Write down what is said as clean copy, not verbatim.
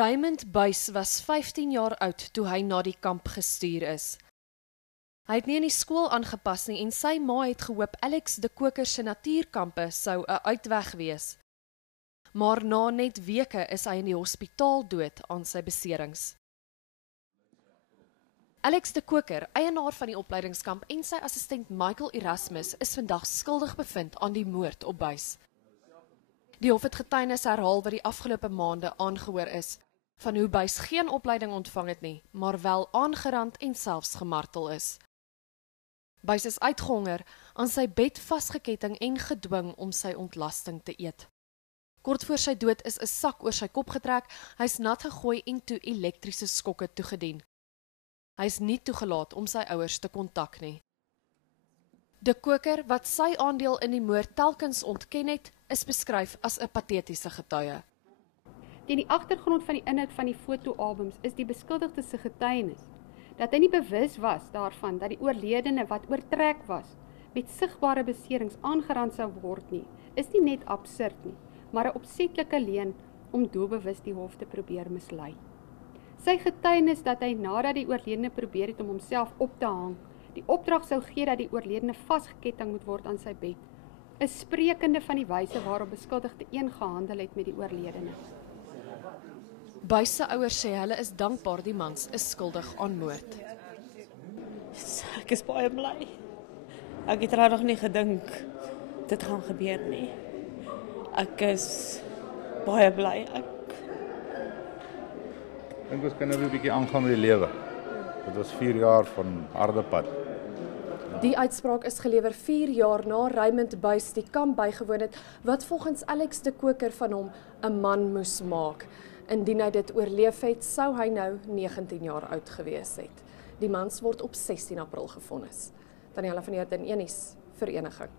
Raymond Buys was 15 jaar oud toe hy na die kamp gestuur is. Hy het nie in die skool aangepas nie en sy ma het gehoop Alex de Koker se natuurkampe sou 'n uitweg wees. Maar na net weke is hy in die hospitaal dood aan sy beserings. Alex de Koker, eienaar van die opleidingskamp en sy assistent Michael Erasmus is vandag skuldig bevind aan die moord op Buys. Die hof het getuienis herhaal wat die afgelope maande aangehoor is, van hoe Buys geen opleiding ontvang het nie, maar wel aangerand en selfs gemartel is. Buys is uitgehonger, aan sy bed vasgeketting en gedwing om sy ontlasting te eet. Kort voor sy dood is 'n sak oor sy kop getrek, hy is nat gegooi en toe elektriese skokke toegedien. Hy is nie toegelaat om sy ouers te kontak nie. De Koker, wat sy aandeel in die moord telkens ontken het, is beskryf as 'n patetiese getuie. Teen die agtergrond van die inhoud van die fotoalbums is die beskuldigde se getuienis dat hy nie bewus was daarvan dat die oorledene wat oortrek was met sigbare beserings aangerand sou word nie, is nie net absurd nie, maar 'n opsetlike leuen om doelbewus die hof te probeer mislei. Sy getuienis dat hy nadat die oorledene probeer het om homself op te hang, die opdrag sou gee dat die oorledene vasgeketting moet word aan sy bed, is sprekende van die wyse waarop beskuldigde een gehandel het met die oorledene. Buys se ouers sê hulle is dankbaar die mans is skuldig aan moord. Ek is baie bly. Ek het regtig nie gedink dit gaan gebeur nie. Ek is baie bly. Ek dink ons kan nou 'n bietjie aangaan met die lewe. Dit was 4 jaar van harde pad. Die uitspraak is gelewer 4 jaar na Raymond Buys die kamp bygewoon het, wat volgens Alex de Koker van hom 'n man moes maak. Indien hy dit oorleef het, sou hy nou 19 jaar oud gewees het. Die mans word op 16 April gevonnis. Daniella van Heerden, Unies, Vereniging.